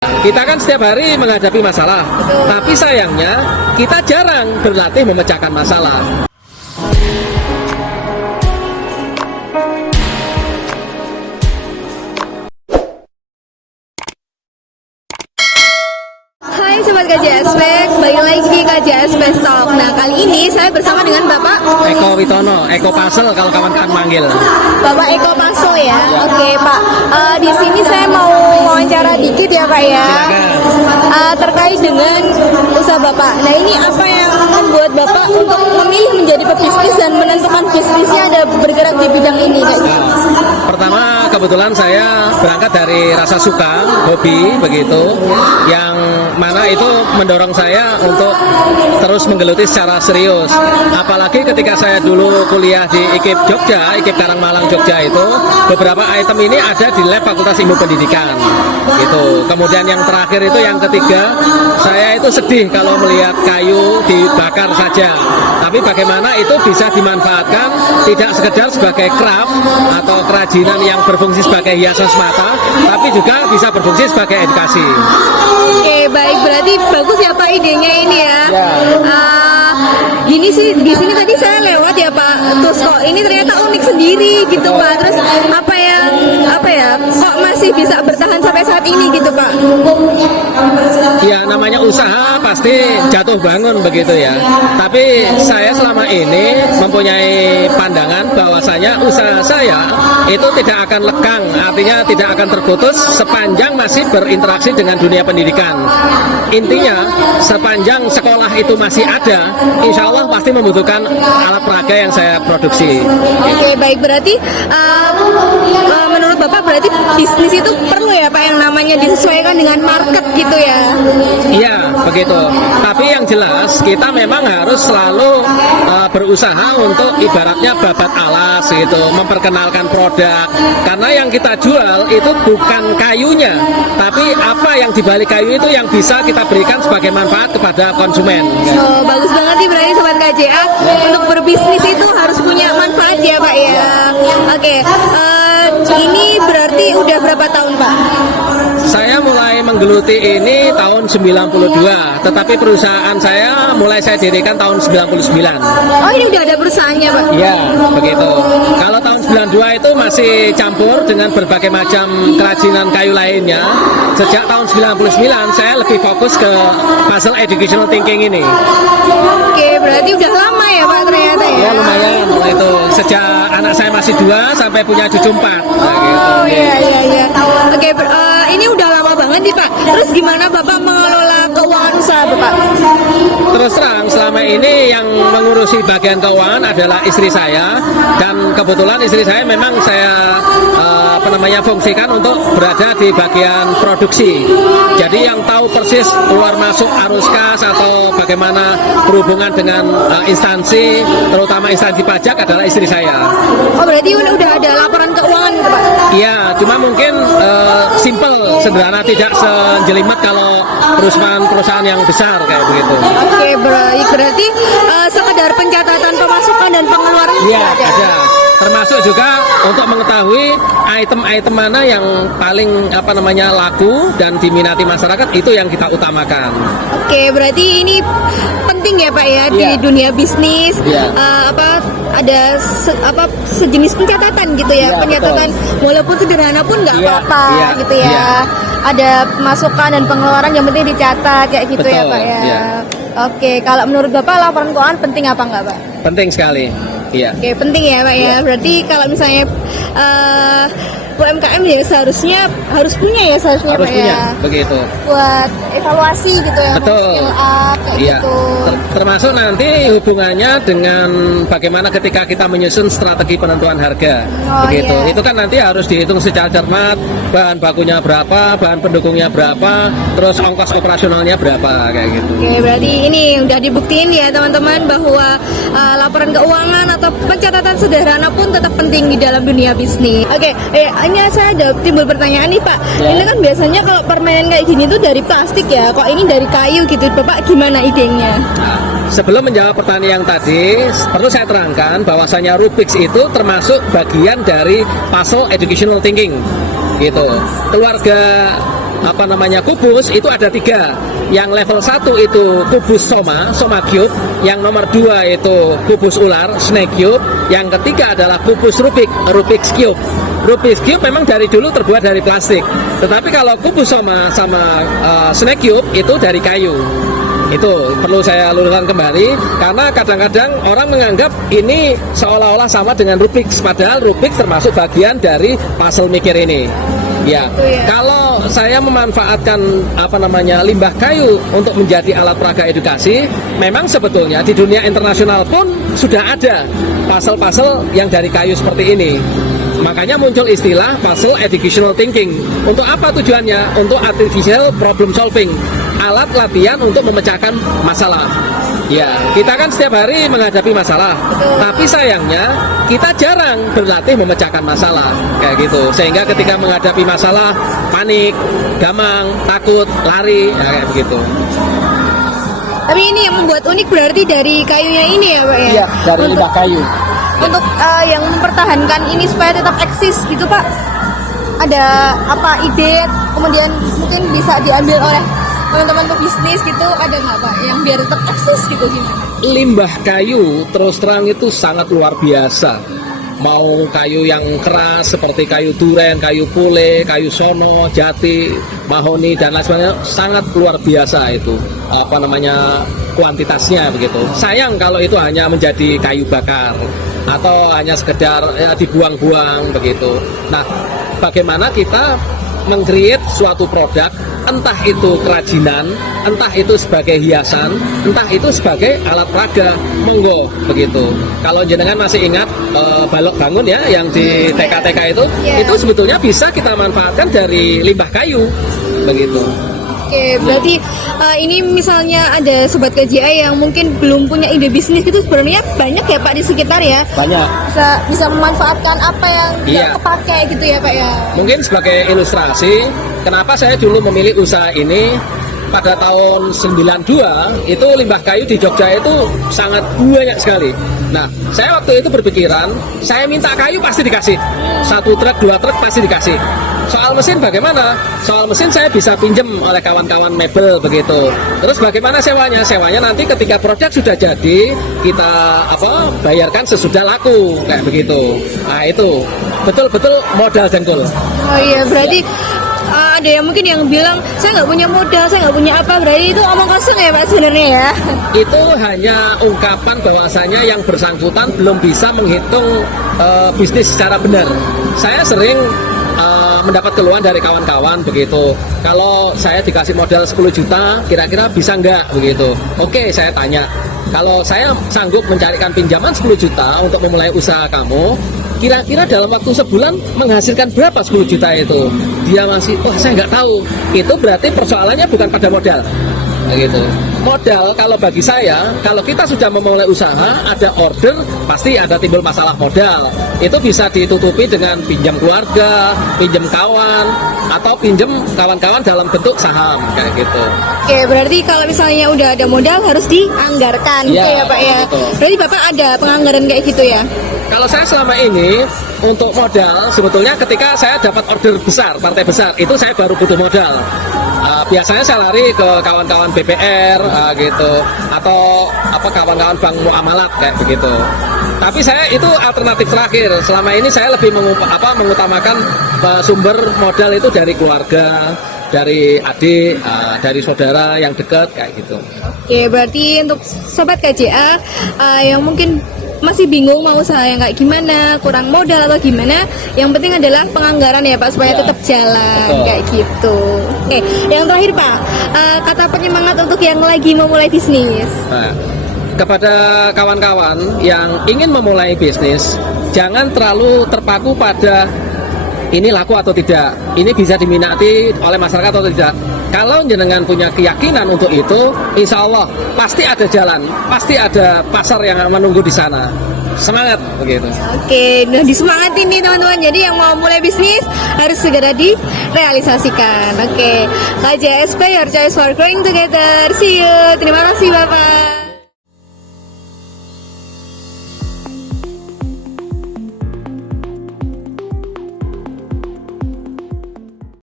Kita kan setiap hari menghadapi masalah, tapi sayangnya kita jarang berlatih memecahkan masalah. Hai Sobat KJSP, kembali lagi di KJSP Talk. Nah, kali ini saya bersama dengan Bapak Eko Witono, Eko Pasel kalau kawan-kawan manggil. Bapak Eko Paso ya. Oke Pak, di sini saya mau wawancara dikit ya Pak ya. Terkait dengan usaha Bapak. Nah, ini apa yang membuat Bapak untuk memilih menjadi pebisnis dan menentukan bisnisnya ada bergerak di bidang ini Kak? Pertama, kebetulan saya berangkat dari rasa suka, hobi begitu, yang mana itu mendorong saya untuk terus menggeluti secara serius. Apalagi ketika saya dulu kuliah di IKIP Jogja, IKIP Karangmalang Jogja itu, beberapa item ini ada di lab Fakultas Ilmu Pendidikan. Gitu. Kemudian yang terakhir itu yang ketiga, saya itu sedih kalau melihat kayu dibakar saja. Tapi bagaimana itu bisa dimanfaatkan tidak sekedar sebagai craft atau kerajinan yang berfungsi sebagai hiasan semata, tapi juga bisa berfungsi sebagai edukasi. Oke, baik, berarti bagus ya Pak idenya ini ya. Ini sih di sini tadi saya lewat ya Pak. Terus kok ini ternyata unik sendiri gitu Pak. Terus apa ya? Kok masih bisa bertahan sampai saat ini gitu Pak? Ya, namanya usaha pasti jatuh bangun begitu ya. Tapi saya selama ini mempunyai pandangan bahwasanya usaha saya itu tidak akan lekang, artinya tidak akan terputus sepanjang masih berinteraksi dengan dunia pendidikan. Intinya, sepanjang sekolah itu masih ada, insya Allah pasti membutuhkan alat peraga yang saya produksi. Oke, baik, berarti menurut Bapak berarti bisnis itu perlu ya Pak yang namanya disesuaikan dengan market gitu ya? Iya, begitu. Tapi yang jelas kita memang harus selalu berusaha untuk ibaratnya babat alas gitu, memperkenalkan produk. Karena yang kita jual itu bukan kayunya, tapi apa yang dibalik kayu itu yang bisa kita berikan sebagai manfaat kepada konsumen. Oh, bagus banget nih berarti Sobat KJA. Untuk berbisnis itu harus punya manfaat ya Pak ya. Oke, ini berarti udah berapa tahun Pak? Saya mulai menggeluti ini tahun 92, tetapi perusahaan saya mulai saya dirikan tahun 99. Oh, ini udah ada perusahaannya Pak? Iya, begitu. Kalau tahun 92 itu masih campur dengan berbagai macam kerajinan kayu lainnya. Sejak tahun 99 saya lebih fokus ke puzzle educational thinking ini. Oke, berarti udah lama ya Pak ternyata ya? Ya lumayan, itu sejak anak saya masih 2 sampai punya cucu 4. Nah, gitu. Oh iya. Oke, ini udah lama banget nih Pak. Terus gimana Bapak mengelola keuangan usaha Bapak? Terus terang, selama ini yang mengurusi bagian keuangan adalah istri saya, dan kebetulan istri saya memang saya fungsikan untuk berada di bagian produksi. Jadi yang tahu persis keluar masuk arus kas atau bagaimana berhubungan dengan instansi, terutama instansi pajak adalah istri saya. Oh, berarti udah ada laporan keuangan gitu Pak? Iya, cuma mungkin simple, sederhana, tidak senjelimet kalau perusahaan yang besar kayak begitu. Oke, baik, berarti sekedar pencatatan pemasukan dan pengeluaran Iya, ada. Termasuk juga untuk mengetahui item-item mana yang paling laku dan diminati masyarakat, itu yang kita utamakan. Oke, berarti ini penting ya Pak ya di dunia bisnis. Ada sejenis pencatatan gitu ya, pencatatan betul. Walaupun sederhana pun nggak apa-apa gitu ya. Ada pemasukan dan pengeluaran yang penting dicatat kayak gitu betul, ya Pak ya. Oke, kalau menurut Bapak laporan keuangan penting apa enggak Pak? Penting sekali. Iya. Oke, penting ya Pak ya. Berarti kalau misalnya UMKM ya seharusnya harus punya harus Pak punya, ya. Begitu. Buat evaluasi gitu ya. Betul. Gitu. Termasuk nanti hubungannya dengan bagaimana ketika kita menyusun strategi penentuan harga. Begitu. Iya. Itu kan nanti harus dihitung secara cermat, bahan bakunya berapa, bahan pendukungnya berapa, terus ongkos operasionalnya berapa kayak gitu. Oke, berarti ini udah dibuktiin ya teman-teman bahwa laporan keuangan atau pencatatan sederhana pun tetap penting di dalam dunia bisnis. Oke, hanya saya ada timbul pertanyaan nih Pak. Ini kan biasanya kalau permainan kayak gini tuh dari plastik ya, kok ini dari kayu gitu. Bapak gimana idenya? Sebelum menjawab pertanyaan yang tadi, perlu saya terangkan bahwasanya Rubik's itu termasuk bagian dari puzzle educational thinking. Gitu. Keluarga kubus itu ada 3. Yang level 1 itu kubus Soma Cube. Yang nomor 2 itu kubus ular, Snake Cube. Yang ketiga adalah kubus Rubik's Cube. Rubik's Cube memang dari dulu terbuat dari plastik. Tetapi kalau kubus sama Snake Cube itu dari kayu. Itu perlu saya luruskan kembali karena kadang-kadang orang menganggap ini seolah-olah sama dengan Rubik's, padahal Rubik's termasuk bagian dari puzzle mikir ini. Ya, kalau saya memanfaatkan limbah kayu untuk menjadi alat peraga edukasi, memang sebetulnya di dunia internasional pun sudah ada puzzle-puzzle yang dari kayu seperti ini. Makanya muncul istilah puzzle educational thinking. Untuk apa tujuannya? Untuk artificial problem solving, alat latihan untuk memecahkan masalah. Ya, kita kan setiap hari menghadapi masalah, tapi sayangnya kita jarang berlatih memecahkan masalah, kayak gitu. Sehingga ketika menghadapi masalah, panik, gamang, takut, lari, ya, kayak begitu. Tapi ini yang membuat unik berarti dari kayunya ini ya, Pak ya? Iya, dari limbah kayu. Untuk yang mempertahankan ini supaya tetap eksis gitu, Pak, ada apa ide kemudian mungkin bisa diambil oleh teman-teman pebisnis gitu, ada nggak Pak yang biar tetap eksis gitu gimana? Limbah kayu terus terang itu sangat luar biasa. Mau kayu yang keras seperti kayu duren, kayu pule, kayu sono, jati, mahoni dan lain sebagainya, sangat luar biasa itu kuantitasnya begitu. Sayang kalau itu hanya menjadi kayu bakar atau hanya sekedar dibuang-buang begitu. Nah, bagaimana kita meng-create suatu produk, entah itu kerajinan, entah itu sebagai hiasan, entah itu sebagai alat peraga, monggo begitu. Kalau jenengan masih ingat balok bangun ya yang di TK-TK itu sebetulnya bisa kita manfaatkan dari limbah kayu begitu. Oke, berarti ini misalnya ada sobat KJA yang mungkin belum punya ide bisnis itu sebenarnya banyak ya Pak di sekitar ya? Banyak. Bisa memanfaatkan apa yang nggak kepake gitu ya Pak ya? Mungkin sebagai ilustrasi, kenapa saya dulu memilih usaha ini pada tahun 92 itu limbah kayu di Jogja itu sangat banyak sekali. Nah, saya waktu itu berpikiran, saya minta kayu pasti dikasih. 1 truk, 2 truk pasti dikasih. Soal mesin bagaimana? Soal mesin saya bisa pinjam oleh kawan-kawan mebel begitu. Terus bagaimana sewanya? Sewanya nanti ketika produk sudah jadi kita bayarkan sesudah laku kayak begitu. Nah itu betul-betul modal dengkul. Oh iya, berarti ada yang mungkin yang bilang saya nggak punya modal, saya nggak punya apa, berarti itu omong kosong ya Pak sebenarnya ya? Itu hanya ungkapan bahwasanya yang bersangkutan belum bisa menghitung bisnis secara benar. Saya sering mendapat keluhan dari kawan-kawan begitu. Kalau saya dikasih modal 10 juta, kira-kira bisa nggak begitu? Oke, saya tanya. Kalau saya sanggup mencarikan pinjaman 10 juta untuk memulai usaha kamu, kira-kira dalam waktu sebulan menghasilkan berapa 10 juta itu? Dia masih, saya nggak tahu. Itu berarti persoalannya bukan pada modal. Begitu. Modal kalau bagi saya, kalau kita sudah memulai usaha, ada order, pasti ada timbul masalah modal. Itu bisa ditutupi dengan pinjam keluarga, pinjam kawan, atau pinjam kawan-kawan dalam bentuk saham kayak gitu. Oke, berarti kalau misalnya udah ada modal harus dianggarkan gitu ya Pak ya. Betul. Berarti Bapak ada penganggaran kayak gitu ya? Kalau saya selama ini untuk modal, sebetulnya ketika saya dapat order besar, partai besar, itu saya baru butuh modal. Biasanya saya lari ke kawan-kawan BPR gitu, atau kawan-kawan bank muamalat kayak begitu. Tapi saya itu alternatif terakhir. Selama ini saya lebih mengutamakan sumber modal itu dari keluarga, dari adik, dari saudara yang dekat kayak gitu. Oke, berarti untuk sobat KJA yang mungkin masih bingung mau usaha yang kayak gimana, kurang modal atau gimana, yang penting adalah penganggaran ya Pak supaya tetap jalan. Betul. Kayak gitu. Oke, yang terakhir Pak, kata penyemangat untuk yang lagi memulai bisnis. Nah, kepada kawan-kawan yang ingin memulai bisnis, jangan terlalu terpaku pada ini laku atau tidak, ini bisa diminati oleh masyarakat atau tidak. Kalau jenengan punya keyakinan untuk itu, insya Allah pasti ada jalan, pasti ada pasar yang menunggu di sana. Semangat begitu. Oke, nah disemangatin nih teman-teman. Jadi yang mau mulai bisnis harus segera direalisasikan. Oke, KJSP, your choice for growing together. See you. Terima kasih Bapak.